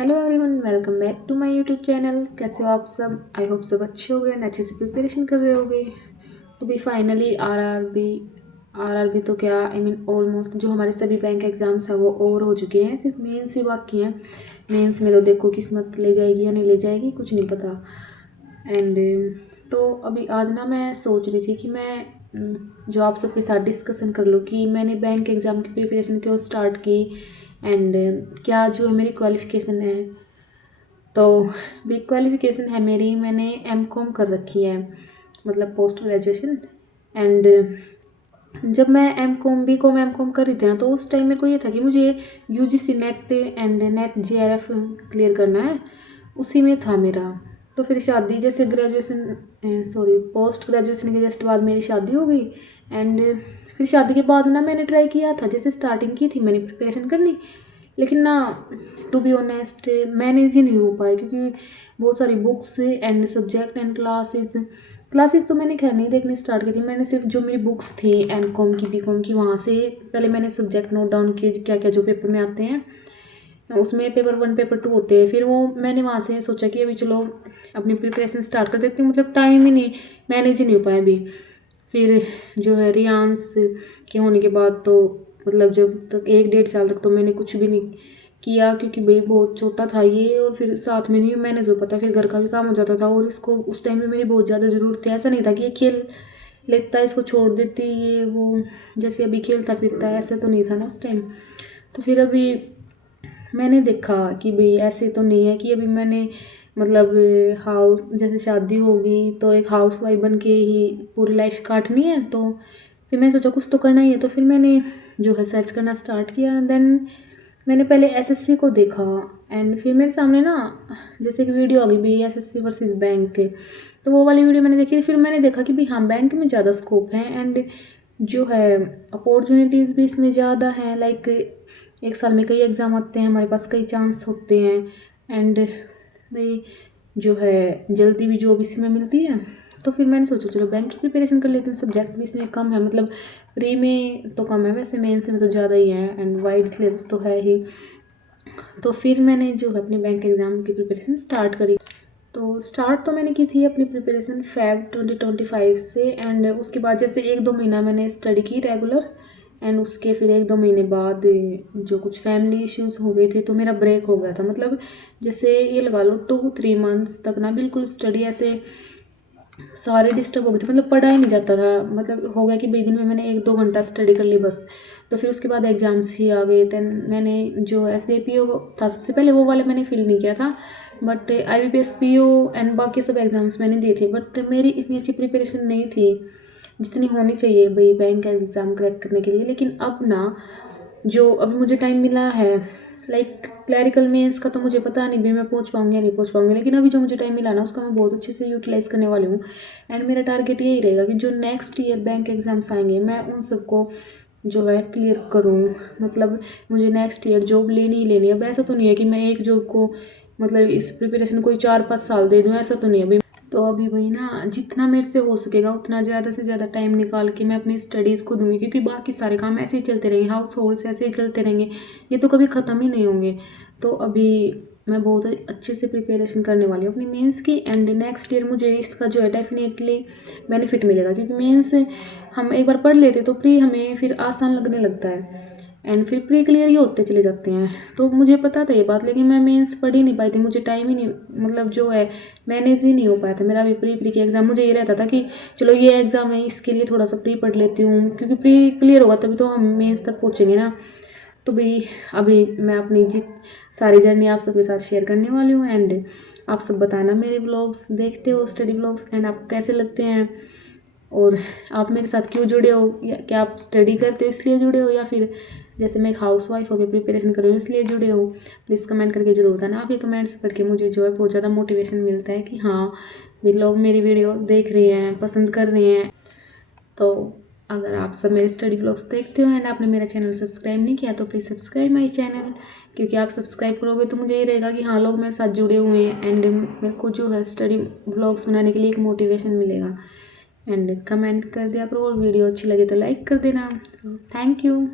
Hello everyone, welcome back to my YouTube channel. कैसे हो आप सब? आई होप सब अच्छे हो गए, अच्छे से प्रिपरेशन कर रहे होगे। तो भी फाइनली आरआरबी तो क्या आई मीन ऑलमोस्ट जो हमारे सभी बैंक एग्ज़ाम्स हैं वो ओवर हो चुके हैं, सिर्फ मेंस ही बाकी हैं। मेंस में तो देखो किस्मत ले जाएगी या नहीं ले जाएगी, कुछ नहीं पता। एंड तो अभी आज ना मैं सोच रही थी कि मैं जो आप सबके साथ डिस्कशन कर लूँ कि मैंने बैंक एग्ज़ाम की प्रिपरेशन क्यों स्टार्ट की एंड क्या जो है मेरी क्वालिफ़िकेशन है। तो बिग क्वालिफ़िकेशन है मेरी, मैंने एमकॉम कर रखी है, मतलब पोस्ट ग्रेजुएशन। एंड जब मैं एमकॉम कर रही थी ना, तो उस टाइम मेरे को ये था कि मुझे UGC net and net JRF clear करना है, उसी में था मेरा। तो फिर शादी जैसे पोस्ट ग्रेजुएशन के जस्ट बाद मेरी शादी हो गई। एंड फिर शादी के बाद ना मैंने ट्राई किया था, जैसे स्टार्टिंग की थी मैंने प्रिपरेशन करनी, लेकिन ना टू बी ऑनेस्ट मैनेज ही नहीं हो पाया, क्योंकि बहुत सारी books and subject and classes तो मैंने खैर नहीं देखनी स्टार्ट की थी। मैंने सिर्फ जो मेरी बुक्स थी एमकॉम की बीकॉम की, वहाँ से पहले मैंने सब्जेक्ट नोट डाउन किए क्या क्या जो पेपर में आते हैं। उसमें पेपर 1 पेपर 2 होते हैं, फिर वो मैंने वहाँ से सोचा कि अभी चलो अपनी प्रिपरेशन स्टार्ट कर देती हूँ। मतलब टाइम ही नहीं, मैनेज ही नहीं हो पाया अभी। फिर जो है रियांस के होने के बाद तो मतलब जब तक 1 डेढ़ साल तक तो मैंने कुछ भी नहीं किया, क्योंकि भाई बहुत छोटा था ये, और फिर साथ में नहीं मैनेज हो पाता, फिर घर का भी काम हो जाता था, और इसको उस टाइम पे मेरी बहुत ज़्यादा ज़रूरत थी। ऐसा नहीं था कि ये खेल लेता इसको छोड़ देती ये वो, जैसे अभी खेलता फिरता है, ऐसा तो नहीं था ना उस टाइम। तो फिर अभी मैंने देखा कि भाई ऐसे तो नहीं है कि अभी मैंने मतलब हाउस जैसे शादी होगी तो एक हाउस वाइफ बन के ही पूरी लाइफ काटनी है। तो फिर मैंने सोचा कुछ तो करना ही है, तो फिर मैंने जो है सर्च करना स्टार्ट किया। देन मैंने पहले एसएससी को देखा, एंड फिर मेरे सामने ना जैसे कि वीडियो आ गई भाई एसएससी वर्सेस बैंक के, तो वो वाली वीडियो मैंने देखी। फिर मैंने देखा कि भाई हाँ बैंक में ज़्यादा स्कोप है, एंड जो है अपॉर्चुनिटीज़ भी इसमें ज़्यादा हैं। लाइक एक साल में कई एग्ज़ाम आते हैं, हमारे पास कई चांस होते हैं, एंड भाई जो है जल्दी भी जॉब इसी में मिलती है। तो फिर मैंने सोचा चलो बैंक की प्रिपरेशन कर लेती हूँ, सब्जेक्ट भी इसमें कम है, मतलब प्री में तो कम है, वैसे मेंस में तो ज़्यादा ही है, एंड वाइड सिलेबस तो है ही। तो फिर मैंने जो है अपने बैंक एग्ज़ाम की प्रिपरेशन स्टार्ट करी। तो स्टार्ट तो मैंने की थी अपनी प्रिपरेशन Feb 2025 से, एंड उसके बाद जैसे 1-2 महीना मैंने स्टडी की रेगुलर, एंड उसके फिर 1-2 महीने बाद जो कुछ फैमिली इश्यूज़ हो गए थे तो मेरा ब्रेक हो गया था। मतलब जैसे ये लगा लो 2-3 मंथ्स तक ना बिल्कुल स्टडी ऐसे सारे डिस्टर्ब हो गए थे, मतलब पढ़ा ही नहीं जाता था। मतलब हो गया कि भाई दिन में मैंने 1-2 घंटा स्टडी कर ली बस। तो फिर उसके बाद एग्ज़ाम्स ही आ गए। दैन मैंने जो SAPO था सबसे पहले, वो वाले मैंने फिल नहीं किया था, बट IBPS PO एंड बाकी सब एग्ज़ाम्स मैंने दिए थे। बट मेरी इतनी अच्छी प्रिपरेशन नहीं थी जितनी होनी चाहिए भाई बैंक का एग्ज़ाम क्रैक करने के लिए। लेकिन अब ना जो अभी मुझे टाइम मिला है, लाइक क्लैरिकल मेंस का तो मुझे पता नहीं भी मैं पहुंच पाऊंगी या नहीं पहुंच पाऊंगी, लेकिन अभी जो मुझे टाइम मिला ना उसका मैं बहुत अच्छे से यूटिलाइज़ करने वाली हूँ। एंड मेरा टारगेट यही रहेगा कि जो नेक्स्ट ईयर बैंक एग्ज़ाम्स आएंगे मैं उन सबको जो है क्लियर करूँ। मतलब मुझे नेक्स्ट ईयर जॉब लेनी ही लेनी है। अब ऐसा तो नहीं है कि मैं एक जॉब को मतलब इस प्रिपरेशन को 4-5 साल दे दूँ, ऐसा तो नहीं है अभी। तो अभी वही ना जितना मेरे से हो सकेगा उतना ज़्यादा से ज़्यादा टाइम निकाल के मैं अपनी स्टडीज़ को दूंगी, क्योंकि बाकी सारे काम ऐसे ही चलते रहेंगे, हाउस होल्ड्स ऐसे ही चलते रहेंगे, ये तो कभी ख़त्म ही नहीं होंगे। तो अभी मैं बहुत अच्छे से प्रिपरेशन करने वाली हूँ अपनी मेंस की, एंड नेक्स्ट ईयर मुझे इसका जो है डेफिनेटली बेनिफिट मिलेगा, क्योंकि मेंस हम एक बार पढ़ लेते तो प्री हमें फिर आसान लगने लगता है, एंड फिर प्री क्लियर ही होते चले जाते हैं। तो मुझे पता था ये बात, लेकिन मैं मेंस पढ़ ही नहीं पाई थी, मुझे टाइम ही नहीं मतलब जो है मैनेज ही नहीं हो पाया था मेरा। अभी प्री के एग्ज़ाम मुझे ये रहता था कि चलो ये एग्ज़ाम है इसके लिए थोड़ा सा प्री पढ़ लेती हूँ, क्योंकि प्री क्लियर होगा तभी तो हम मेंस तक पहुँचेंगे ना। तो भाई अभी मैं अपनी सारी जर्नी आप सबके साथ शेयर करने वाली हूँ, एंड आप सब बताना मेरे ब्लॉग्स देखते हो, स्टडी ब्लॉग्स, एंड आपको कैसे लगते हैं, और आप मेरे साथ क्यों जुड़े हो, या क्या आप स्टडी करते हो इसलिए जुड़े हो, या फिर जैसे मैं एक हाउस वाइफ होकर प्रिपरेशन कर रही हूँ इसलिए जुड़े हो। प्लीज़ कमेंट करके जरूर बताना। आपके कमेंट्स पढ़ के मुझे जो है बहुत ज़्यादा मोटिवेशन मिलता है कि हाँ भी लोग मेरी वीडियो देख रहे हैं, पसंद कर रहे हैं। तो अगर आप सब मेरे स्टडी ब्लॉग्स देखते हो एंड आपने मेरा चैनल सब्सक्राइब नहीं किया तो प्लीज़ सब्सक्राइब माई चैनल, क्योंकि आप सब्सक्राइब करोगे तो मुझे ये रहेगा कि हाँ लोग मेरे साथ जुड़े हुए हैं, एंड मेरे को जो है स्टडी ब्लॉग्स बनाने के लिए एक मोटिवेशन मिलेगा। एंड कमेंट कर दिया करो, और वीडियो अच्छी लगे तो लाइक कर देना। So thank you.